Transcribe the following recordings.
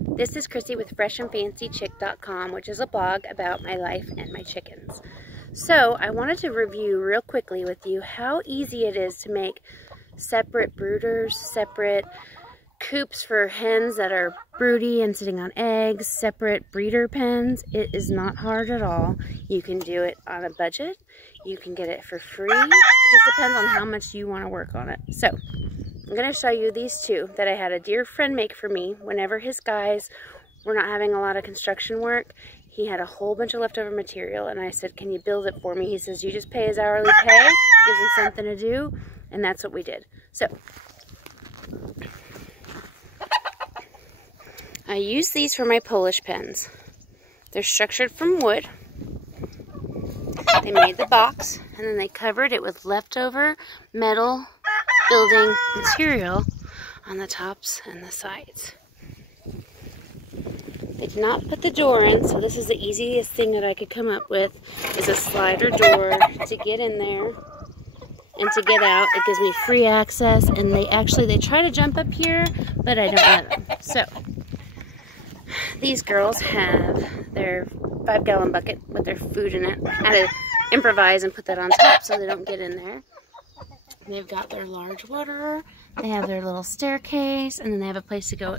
This is Chrissy with freshandfancychick.com, which is a blog about my life and my chickens. So I wanted to review real quickly with you how easy it is to make separate brooders, separate coops for hens that are broody and sitting on eggs, separate breeder pens. It is not hard at all. You can do it on a budget. You can get it for free. It just depends on how much you want to work on it. So I'm going to show you these two that I had a dear friend make for me whenever his guys were not having a lot of construction work. He had a whole bunch of leftover material and I said, can you build it for me? He says, you just pay his hourly pay, gives him something to do, and that's what we did. So I use these for my Polish pens. They're structured from wood. They made the box and then they covered it with leftover metal building material on the tops and the sides. They did not put the door in, so this is the easiest thing that I could come up with, is a slider door to get in there and to get out. It gives me free access, and they try to jump up here, but I don't let them. So these girls have their 5-gallon bucket with their food in it. I had to improvise and put that on top so they don't get in there. They've got their large waterer, they have their little staircase, and then they have a place to go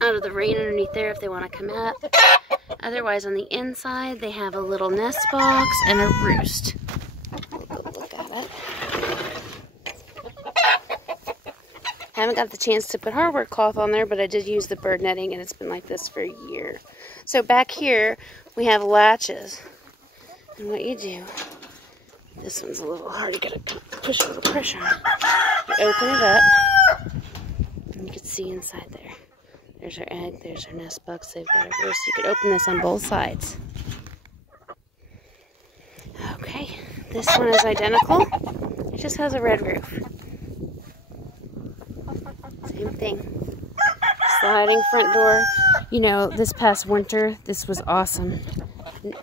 out of the rain underneath there if they want to come up. Otherwise, on the inside, they have a little nest box and a roost. We'll go look at it. Haven't got the chance to put hardware cloth on there, but I did use the bird netting, and it's been like this for a year. So back here, we have latches. And what you do, this one's a little hard, you gotta push a little pressure on it. You open it up, and you can see inside there. There's her egg, there's her nest box, they've got a roost. You could open this on both sides. Okay, this one is identical. It just has a red roof. Same thing. Sliding front door. You know, this past winter, this was awesome.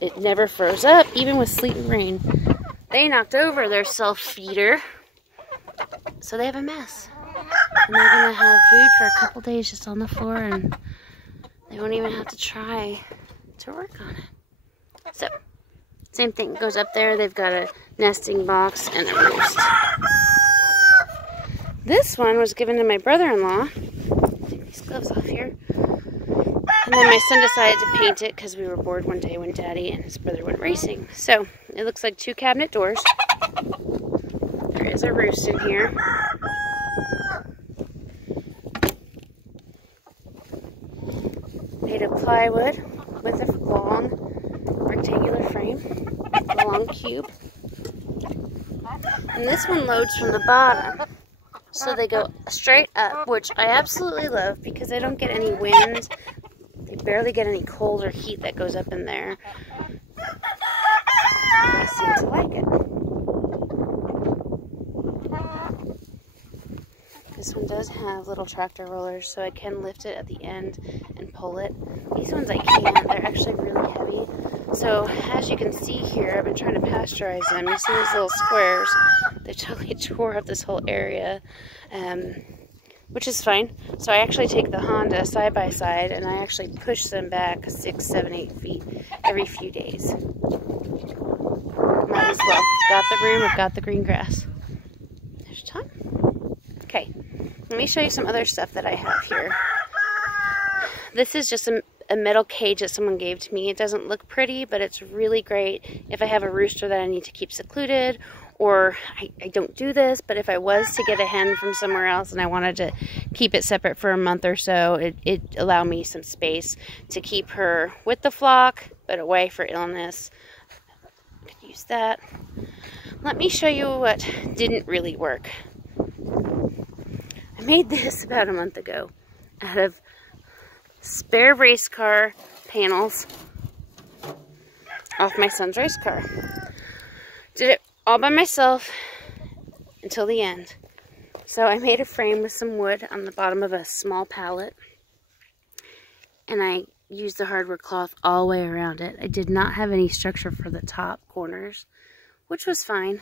It never froze up, even with sleet and rain. They knocked over their self-feeder, so they have a mess. And they're going to have food for a couple days just on the floor, and they won't even have to try to work on it. So, same thing. Goes up there. They've got a nesting box and a roost. This one was given to my brother-in-law. Take these gloves off here. And then my son decided to paint it because we were bored one day when Daddy and his brother went racing. So, it looks like 2 cabinet doors. There is a roost in here. Made of plywood with a long rectangular frame, a long cube. And this one loads from the bottom. So they go straight up, which I absolutely love because they don't get any wind. They barely get any cold or heat that goes up in there. They seem to like it. This one does have little tractor rollers, so I can lift it at the end and pull it. These ones I can't. They're actually really heavy. So as you can see here, I've been trying to pasteurize them. You see these little squares? They totally tore up this whole area, which is fine. So I actually take the Honda side by side and I actually push them back 6, 7, 8 feet every few days. Might as well. Got the room, I've got the green grass. There's Tom. Okay, let me show you some other stuff that I have here. This is just a metal cage that someone gave to me. It doesn't look pretty, but it's really great if I have a rooster that I need to keep secluded, or I don't do this, but if I was to get a hen from somewhere else and I wanted to keep it separate for a month or so, it allowed me some space to keep her with the flock, but away for illness. I could use that. Let me show you what didn't really work. I made this about a month ago out of spare race car panels off my son's race car. Did it all by myself until the end. So I made a frame with some wood on the bottom of a small pallet, and I used the hardware cloth all the way around it. I did not have any structure for the top corners, which was fine.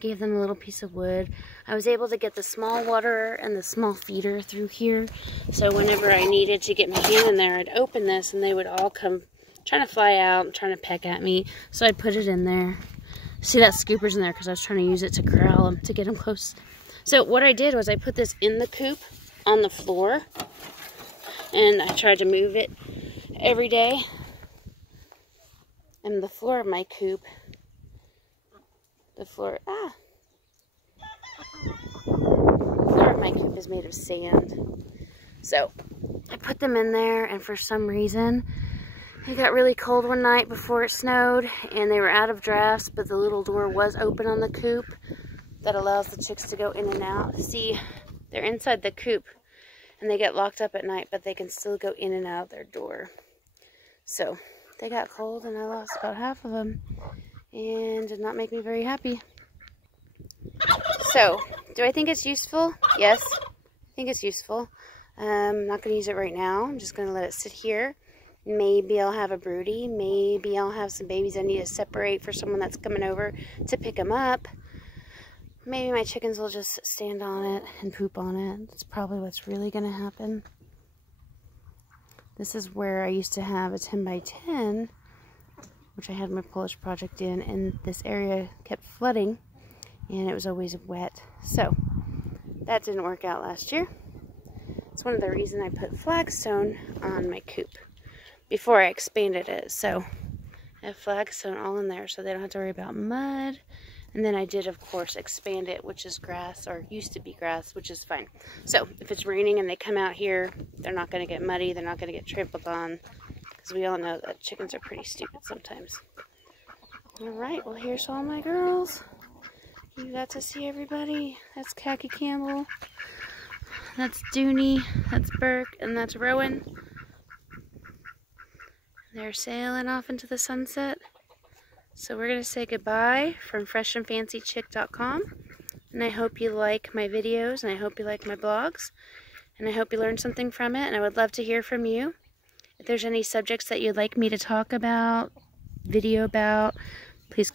Gave them a little piece of wood. I was able to get the small waterer and the small feeder through here. So whenever I needed to get my hand in there, I'd open this and they would all come trying to fly out and trying to peck at me. So I'd put it in there. See, that scooper's in there because I was trying to use it to corral them, to get them close. So what I did was I put this in the coop on the floor. And I tried to move it every day. And the floor of my coop, the floor of my coop is made of sand. So I put them in there, and for some reason it got really cold one night before it snowed, and they were out of drafts, but the little door was open on the coop that allows the chicks to go in and out. See, they're inside the coop and they get locked up at night, but they can still go in and out their door. So they got cold and I lost about half of them, and did not make me very happy. So, do I think it's useful? Yes, I think it's useful. I'm not going to use it right now. I'm just going to let it sit here. Maybe I'll have a broody. Maybe I'll have some babies I need to separate for someone that's coming over to pick them up. Maybe my chickens will just stand on it and poop on it. That's probably what's really going to happen. This is where I used to have a 10 by 10, which I had my Polish project in, and this area kept flooding, and it was always wet. So that didn't work out last year. It's one of the reasons I put flagstone on my coop before I expanded it. So I have flagstone all in there so they don't have to worry about mud. And then I did, of course, expand it, which is grass, or used to be grass, which is fine. So if it's raining and they come out here, they're not going to get muddy. They're not going to get trampled on, because we all know that chickens are pretty stupid sometimes. All right, well, here's all my girls. You got to see everybody. That's Khaki Campbell. That's Dooney. That's Burke. And that's Rowan. They're sailing off into the sunset. So we're going to say goodbye from freshandfancychick.com. And I hope you like my videos, and I hope you like my blogs. And I hope you learned something from it. And I would love to hear from you. If there's any subjects that you'd like me to talk about, video about, please